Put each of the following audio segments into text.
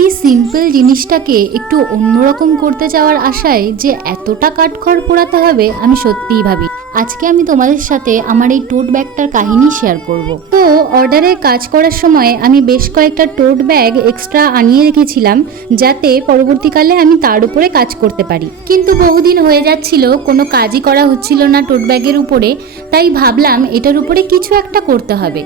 এই সিম্পল জিনিসটাকে একটু অন্যরকম করতে চাওয়ার আশায় যে এতটা কাঠখড় পোড়াতে হবে আমি সত্যিই ভাবি। আজকে আমি তোমাদের সাথে আমার এই টোট ব্যাগটার কাহিনী শেয়ার করব। তো অর্ডারের কাজ করার সময় আমি বেশ কয়েকটা টোট ব্যাগ এক্সট্রা আনিয়ে রেখেছিলাম, যাতে পরবর্তীকালে আমি তার উপরে কাজ করতে পারি। কিন্তু বহুদিন হয়ে যাচ্ছিল, কোনো কাজই করা হচ্ছিল না টোট ব্যাগের উপরে, তাই ভাবলাম এটার উপরে কিছু একটা করতে হবে।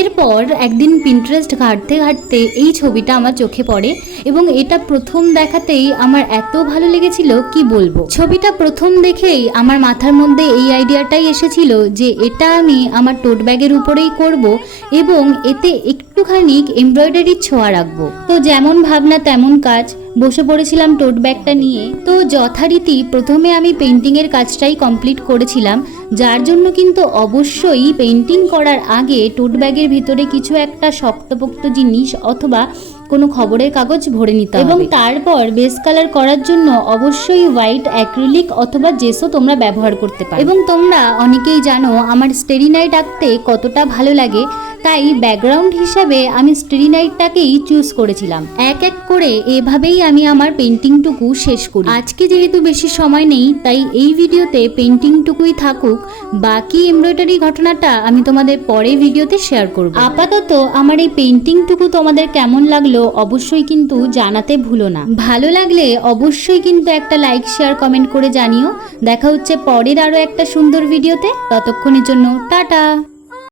এরপর একদিন পিন্টারেস্ট ঘাঁটতে ঘাঁটতে এই ছবিটা আমার চোখে পড়ে এবং এটা প্রথম দেখাতেই আমার এত ভালো লেগেছিল কি বলবো। ছবিটা প্রথম দেখেই আমার মাথার মধ্যে এই আইডিয়াটাই এসেছিল যে এটা আমি আমার টোট ব্যাগের উপরেই করব এবং এতে একটুখানি এমব্রয়ডারির ছোঁয়া রাখবো। তো যেমন ভাবনা তেমন কাজ, বসে পড়েছিলাম টোট ব্যাগটা নিয়ে। তো যথারীতি প্রথমে আমি পেন্টিংয়ের কাজটাই কমপ্লিট করেছিলাম, যার জন্য কিন্তু অবশ্যই পেন্টিং করার আগে টোট ব্যাগের ভিতরে কিছু একটা শক্তপোক্ত জিনিস অথবা কোনো খবরের কাগজ ভরে নিতে হবে এবং তারপর বেস কালার করার জন্য অবশ্যই হোয়াইট অ্যাক্রিলিক অথবা জেসও তোমরা ব্যবহার করতে পারো। এবং তোমরা অনেকেই জানো আমার স্টেরি নাইট আঁকতে কতটা ভালো লাগে, তাই ব্যাকগ্রাউন্ড হিসাবে আমি স্টেরি নাইটটাকেই চুজ করেছিলাম। এক এক করে এভাবেই আমি আমার পেন্টিংটুকু শেষ করি। আজকে যেহেতু বেশি সময় নেই, তাই এই ভিডিওতে পেন্টিংটুকুই থাকুক, বাকি এমব্রয়ডারি ঘটনাটা আমি তোমাদের পরে ভিডিওতে শেয়ার করব। আপাতত আমার এই পেন্টিংটুকু তোমাদের কেমন লাগলো অবশ্যই কিন্তু জানাতে ভুলো না। ভালো লাগলে অবশ্যই কিন্তু একটা লাইক শেয়ার কমেন্ট করে জানিও। দেখা হচ্ছে পরের আরো একটা সুন্দর ভিডিওতে। ততক্ষণের জন্য টাটা।